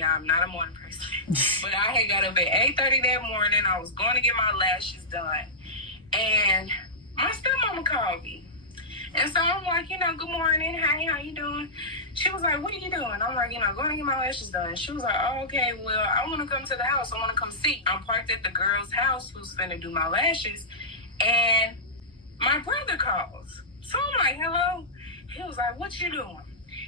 me, I'm not a morning person. But I had got up at 8:30 that morning. I was going to get my lashes done. And my stepmama called me. And so I'm like, good morning. Hey, how you doing? She was like, what are you doing? I'm like, going to get my lashes done. She was like, oh, okay, well, I want to come to the house. I want to come see. I'm parked at the girl's house who's finna do my lashes. And my brother calls. So I'm like, hello? He was like, what you doing?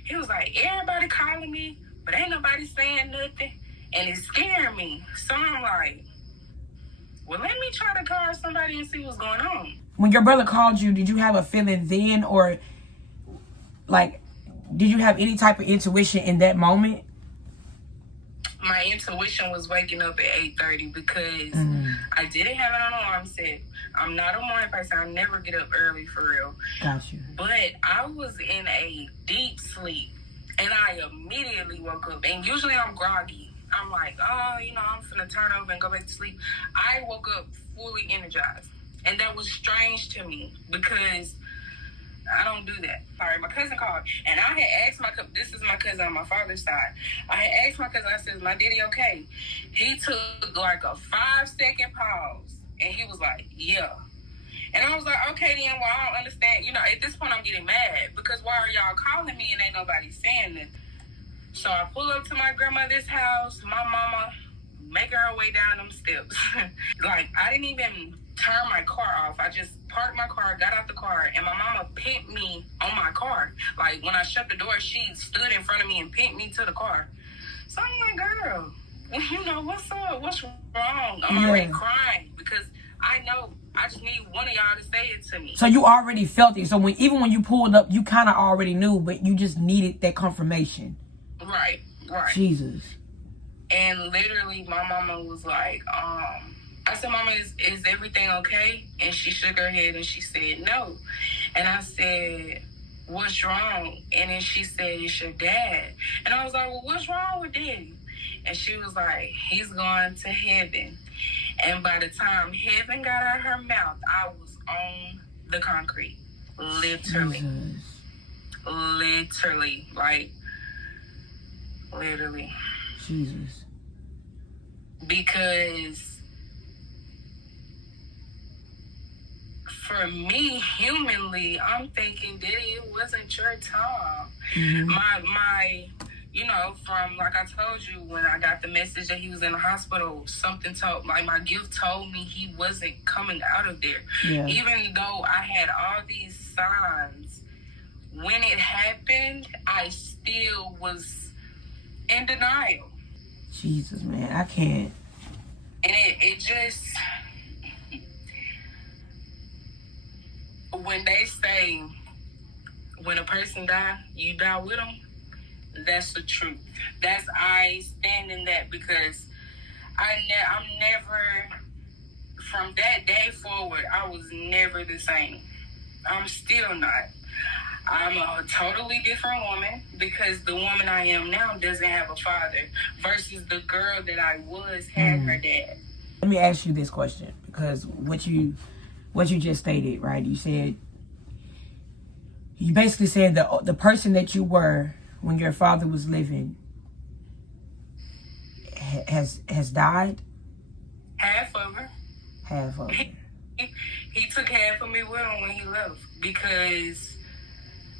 He was like, everybody calling me, but ain't nobody saying nothing. And it's scaring me. So I'm like, well, let me try to call somebody and see what's going on. When your brother called you, did you have a feeling then, or like, did you have any type of intuition in that moment? My intuition was waking up at 8:30 because I didn't have an alarm set. I'm not a morning person. I never get up early for real. Got you. But I was in a deep sleep, and I immediately woke up. And usually I'm groggy. I'm like, I'm finna turn over and go back to sleep. I woke up fully energized. And that was strange to me because I don't do that. Sorry, my cousin called. And I had asked this is my cousin on my father's side. I had asked my cousin, I said, is my daddy okay? He took like a 5-second pause. And he was like, yeah. And I was like, okay, then, well, I don't understand. At this point, I'm getting mad because why are y'all calling me and ain't nobody saying nothing? So I pull up to my grandmother's house, my mama making her way down them steps. Like, I didn't even turn my car off. I just parked my car, got out the car, and my mama pinned me on my car. Like, when I shut the door, she stood in front of me and pinned me to the car. So I'm like, girl, what's up? What's wrong? I'm already crying because I know I just need one of y'all to say it to me. So you already felt it. So even when you pulled up, you kind of already knew, but you just needed that confirmation. Right. Jesus. And literally, my mama was like, I said, Mama, is everything okay? And she shook her head and she said, no. And I said, what's wrong? And then she said, it's your dad. And I was like, well, what's wrong with Daddy? And she was like, he's going to heaven. And by the time heaven got out of her mouth, I was on the concrete. Literally. Jesus. Literally. Like, literally. Jesus. Because for me, humanly, I'm thinking, Daddy, it wasn't your time. Mm-hmm. My from, like I told you, when I got the message that he was in the hospital, my gift told me he wasn't coming out of there. Yeah. Even though I had all these signs, when it happened, I still was in denial. Jesus, man, I can't. And it just, when they say, when a person die, you die with them, that's the truth. I stand in that because I'm never, from that day forward, I was never the same. I'm still not. I'm a totally different woman because the woman I am now doesn't have a father versus the girl that I was had her dad. Let me ask you this question, because what you just stated, right? You basically said the person that you were when your father was living has died? Half of her. Half of her. He took half of me with him when he left because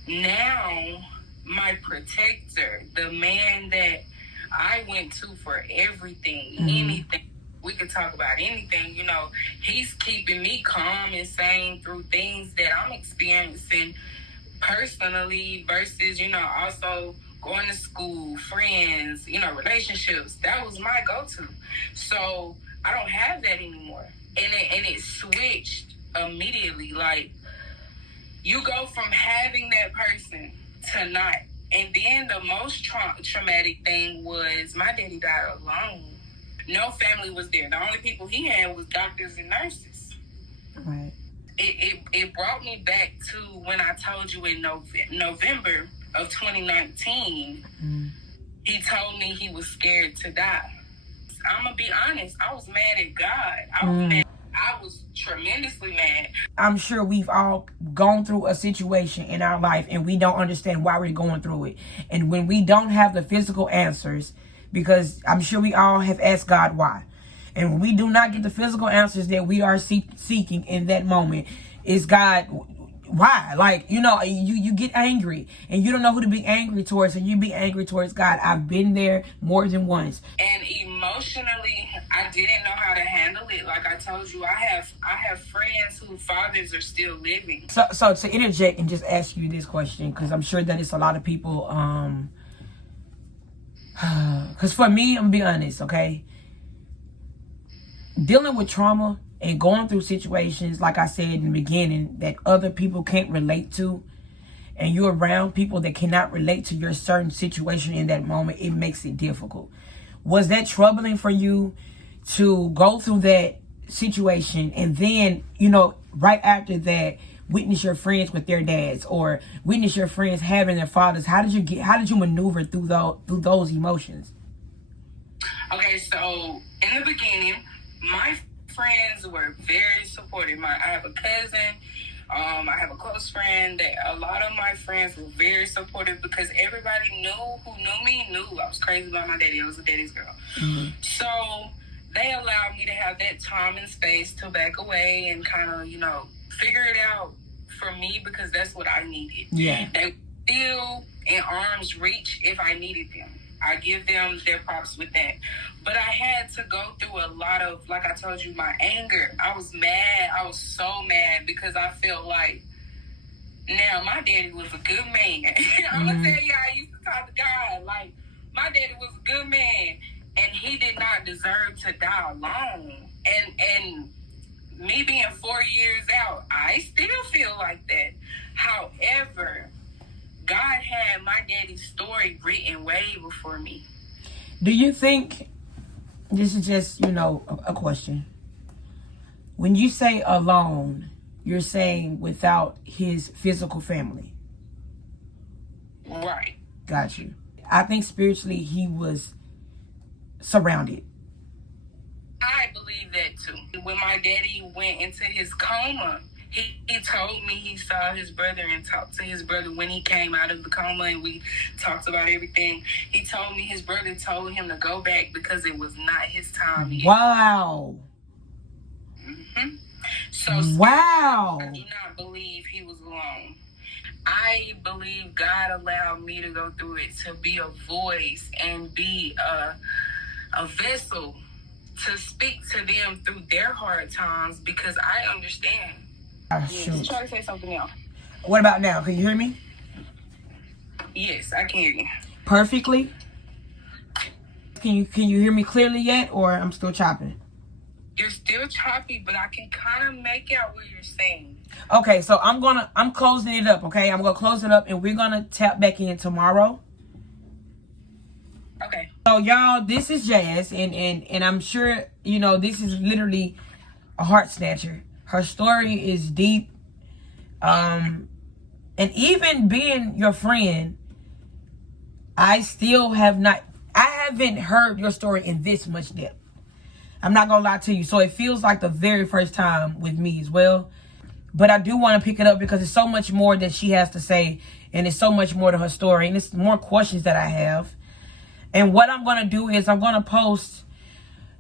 now my protector, the man that I went to for everything, anything, we could talk about anything, he's keeping me calm and sane through things that I'm experiencing personally versus, also going to school, friends, relationships. That was my go-to. So I don't have that anymore. And it switched immediately. Like, you go from having that person to not. And then the most traumatic thing was my daddy died alone. No family was there. The only people he had was doctors and nurses. Right. It brought me back to when I told you in November of 2019, he told me he was scared to die. I'm going to be honest. I was mad at God. I was tremendously mad. I'm sure we've all gone through a situation in our life and we don't understand why we're going through it. And when we don't have the physical answers, because I'm sure we all have asked God why. And when we do not get the physical answers that we are seeking in that moment, is God, why? Like, you get angry and you don't know who to be angry towards, and you be angry towards God. I've been there more than once. And emotionally, I didn't know how to handle it. Like I told you, I have friends whose fathers are still living. So to interject and just ask you this question, because I'm sure that it's a lot of people, because for me, I'm gonna be honest, okay? Dealing with trauma and going through situations, like I said in the beginning, that other people can't relate to, and you're around people that cannot relate to your certain situation in that moment, it makes it difficult. Was that troubling for you to go through that situation and then, right after that, witness your friends with their dads, or witness your friends having their fathers? How did you maneuver through those emotions? Okay, so in the beginning, my friends were very supportive. I have a cousin, I have a close friend that a lot of my friends were very supportive, because everybody who knew me knew I was crazy about my daddy. I was a daddy's girl. Mm-hmm. So they allowed me to have that time and space to back away and kind of, figure it out for me, because that's what I needed. Yeah. They were still in arm's reach if I needed them. I give them their props with that. But I had to go through a lot of, like I told you, my anger. I was mad. I was so mad, because I felt like, now my daddy was a good man. I'm going to tell you, I used to talk to God. Like, my daddy was a good man, and he did not deserve to die alone. And me being 4 years out, I still feel like that. However, God had my daddy's story written way before me. Do you think, this is just, a question. When you say alone, you're saying without his physical family? Right. Got you. I think spiritually he was surrounded. I believe that too. When my daddy went into his coma, he told me he saw his brother and talked to his brother when he came out of the coma, and we talked about everything. He told me his brother told him to go back because it was not his time yet. Wow. Mm-hmm. So wow. I do not believe he was alone. I believe God allowed me to go through it to be a voice and be a vessel to speak to them through their hard times, because I understand. Yes, try to say something else. What about now? Can you hear me? Yes, I can hear you. Perfectly? Can you hear me clearly yet, or I'm still chopping? You're still choppy, but I can kind of make out what you're saying. Okay, so I'm closing it up, okay? I'm gonna close it up, and we're gonna tap back in tomorrow. Okay. So y'all, this is Jazz, and I'm sure, this is literally a heart snatcher. Her story is deep. And even being your friend, I haven't heard your story in this much depth. I'm not gonna lie to you. So it feels like the very first time with me as well. But I do want to pick it up, because there's so much more that she has to say, and there's so much more to her story, and there's more questions that I have. And what I'm gonna do is I'm gonna post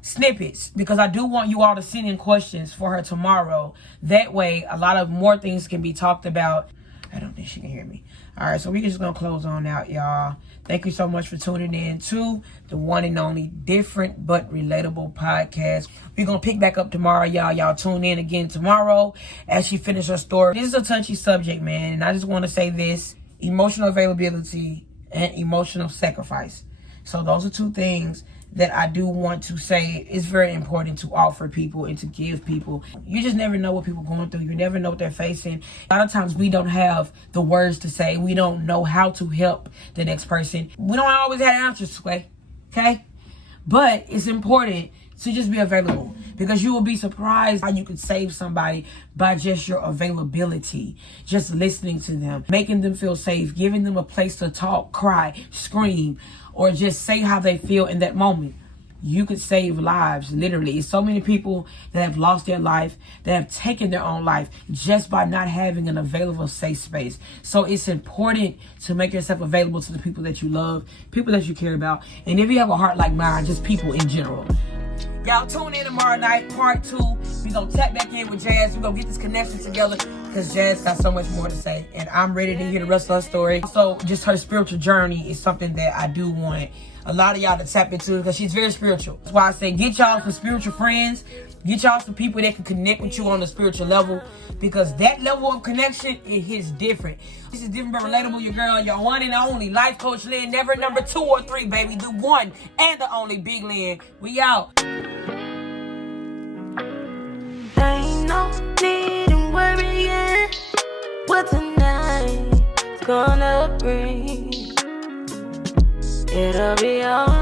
snippets, because I do want you all to send in questions for her tomorrow. That way a lot of more things can be talked about. I don't think she can hear me. All right, so we're just gonna close on out, y'all. Thank you so much for tuning in to the one and only Different But Relatable podcast. We're gonna pick back up tomorrow, y'all tune in again tomorrow as she finishes her story. This is a touchy subject, man, and I just want to say this: emotional availability and emotional sacrifice. So those are two things that I do want to say is very important to offer people and to give people. You just never know what people are going through. You never know what they're facing. A lot of times we don't have the words to say. We don't know how to help the next person. We don't always have answers to it, okay? But it's important to just be available, because you will be surprised how you could save somebody by just your availability, just listening to them, making them feel safe, giving them a place to talk, cry, scream, or just say how they feel in that moment. you could save lives. Literally, it's so many people that have lost their life, that have taken their own life just by not having an available safe space. So it's important to make yourself available to the people that you love, people that you care about, and if you have a heart like mine, just people in general. Y'all tune in tomorrow night, part 2. We gonna tap back in with Jazz. We gonna get this connection together because Jazz got so much more to say, and I'm ready to hear the rest of her story. So just her spiritual journey is something that I do want a lot of y'all to tap into because she's very spiritual. That's why I say get y'all some spiritual friends, get y'all some people that can connect with you on a spiritual level, because that level of connection, it hits different. This is Different But Relatable, your girl, your one and only life coach Lynn, never number 2 or 3, baby, the one and the only Big Lynn. We out. Ain't no need in worrying what tonight's gonna bring. It'll be alright.